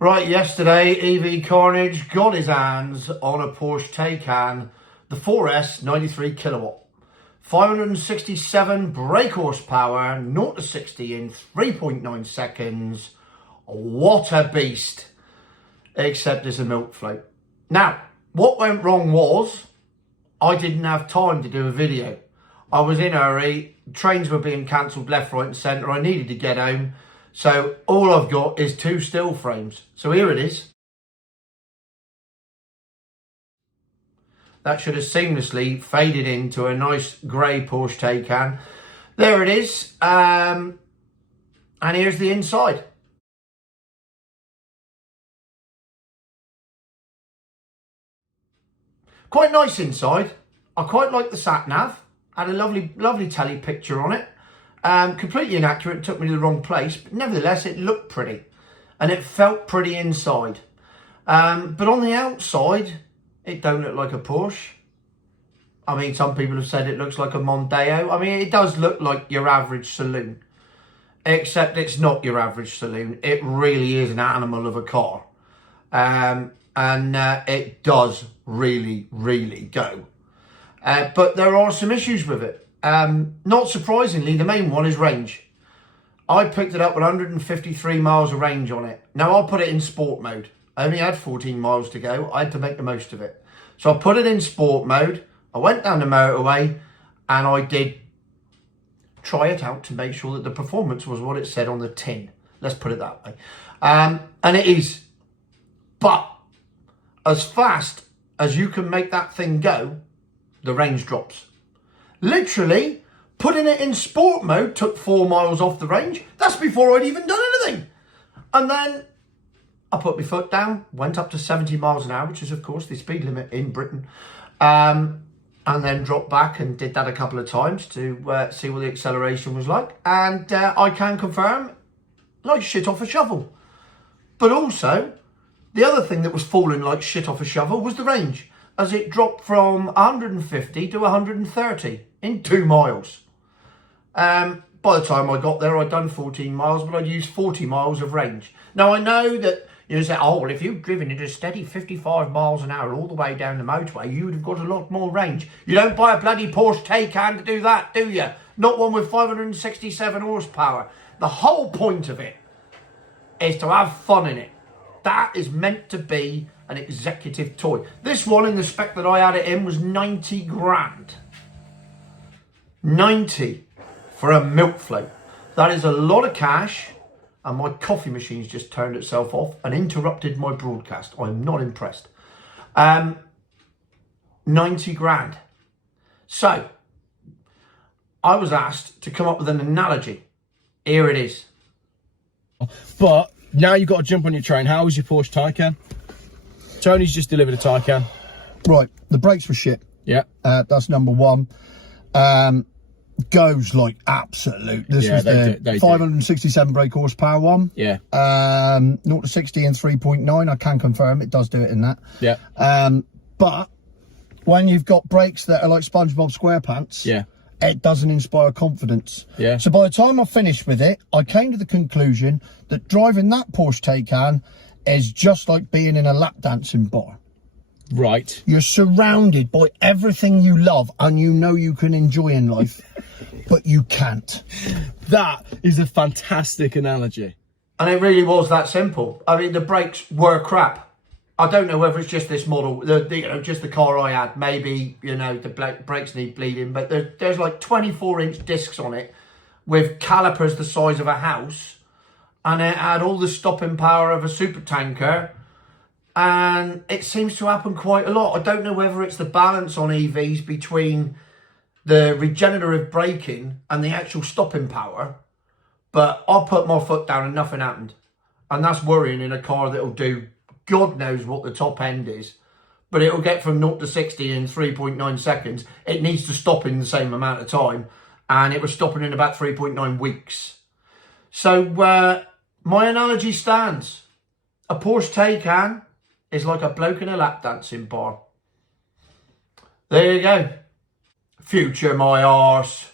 Right, yesterday, EV Carnage got his hands on a Porsche Taycan, the 4S 93 kilowatt. 567 brake horsepower, 0 to 60 in 3.9 seconds. What a beast. Except it's a milk float. Now, what went wrong was, I didn't have time to do a video. I was in a hurry, trains were being cancelled left, right and centre, I needed to get home. So all I've got is 2 still frames. So here it is. That should have seamlessly faded into a nice grey Porsche Taycan. There it is. And here's the inside. Quite nice inside. I quite like the sat nav. Had a lovely telly picture on it. Completely inaccurate, took me to the wrong place, but nevertheless it looked pretty and it felt pretty inside. But on the outside, it don't look like a Porsche. I mean, some people have said it looks like a Mondeo. I mean, it does look like your average saloon, except it's not your average saloon. It really is an animal of a car. And it does really go. But there are some issues with it. Not surprisingly, the main one is range. I picked it up with 153 miles of range on it. Now, I'll put it in sport mode. I only had 14 miles to go. I had to make the most of it. So I put it in sport mode. I went down the motorway and I did try it out to make sure that the performance was what it said on the tin. Let's put it that way. And it is. But as fast as you can make that thing go, the range drops. Literally, putting it in sport mode took 4 miles off the range. That's before I'd even done anything. And then I put my foot down, went up to 70 miles an hour, which is, of course, the speed limit in Britain. And then dropped back and did that a couple of times to see what the acceleration was like. And I can confirm, like shit off a shovel. But also, the other thing that was falling like shit off a shovel was the range, as it dropped from 150 to 130 in 2 miles. By the time I got there, I'd done 14 miles, but I'd used 40 miles of range. Now, I know that you say, oh, well, if you'd driven at a steady 55 miles an hour all the way down the motorway, you would have got a lot more range. You don't buy a bloody Porsche Taycan to do that, do you? Not one with 567 horsepower. The whole point of it is to have fun in it. That is meant to be an executive toy. This one in the spec that I had it in was 90 grand. 90 for a milk float. That is a lot of cash, and my coffee machine's just turned itself off and interrupted my broadcast. I'm not impressed. 90 grand. So, I was asked to come up with an analogy. Here it is. But now you've got to jump on your train. How was your Porsche Taycan? Tony's just delivered a Taycan. Right, the brakes were shit. Yeah. That's number one. Goes like absolute. This is the 567 brake horsepower one. Yeah. 0 to 60 in 3.9. I can confirm it does do it in that. Yeah. But when you've got brakes that are like SpongeBob SquarePants, yeah, it doesn't inspire confidence. Yeah. So by the time I finished with it, I came to the conclusion that driving that Porsche Taycan is just like being in a lap dancing bar. Right. You're surrounded by everything you love and you know you can enjoy in life, but you can't. That is a fantastic analogy. And it really was that simple. I mean, the brakes were crap. I don't know whether it's just this model, just the car I had. Maybe, the brakes need bleeding, but there's like 24-inch discs on it with calipers the size of a house, and it had all the stopping power of a super tanker. And it seems to happen quite a lot. I don't know whether it's the balance on EVs between the regenerative braking and the actual stopping power, but I put my foot down and nothing happened. And that's worrying in a car that'll do God knows what the top end is, but it'll get from 0 to 60 in 3.9 seconds. It needs to stop in the same amount of time, and it was stopping in about 3.9 weeks. So my analogy stands. A Porsche Taycan is like a bloke in a lap dancing bar. There you go. Future my arse.